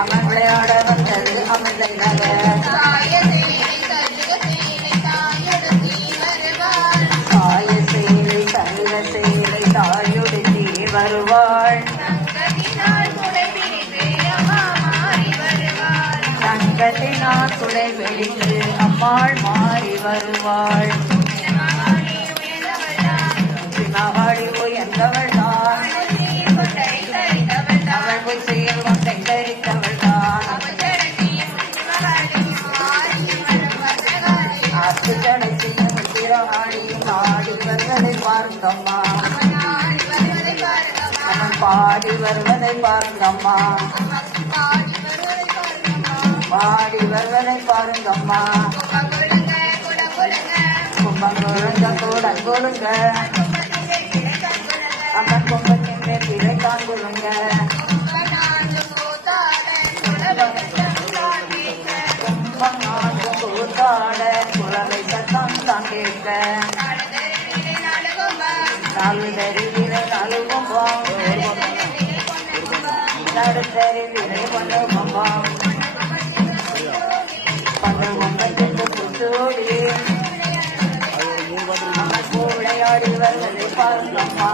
அவன் விளையாட வந்தது அமிர்தை நகர். சாய சேலை தங்க சேலை தாயுடுத்தி வருவாள். தங்கத்தினால் குடை வெடித்து அம்மாள் மாறி வருவாள். மகாடி உயர்ந்தவள் தான், அவள் புத்தியில் ஒன்றை தரித்தவள் தான். அத்துச்சடைச்சியும் திரவாடியும் ஆடி வருவதை பார்க்கம்மா, அவன் பாடி வருவதை பார்க்கம்மா, பாடி வருவதை பாருங்கம்மா. கும்பங்குழுங்க கூட கொடுங்க, அவன் கும்பத்தின் திரை காண்குழுங்க. கும்பங்காடு கூத்தாட குழவை சத்தம் தான் கேட்க, நலுதறிவிரை நலுகும்போம், நடுத்தறிவிரை கொண்டு கும்பம். பகல் கும்பத்திற்கு புத்தூடி அவன் கூழையாடி வருவதை பார்க்கம்மா,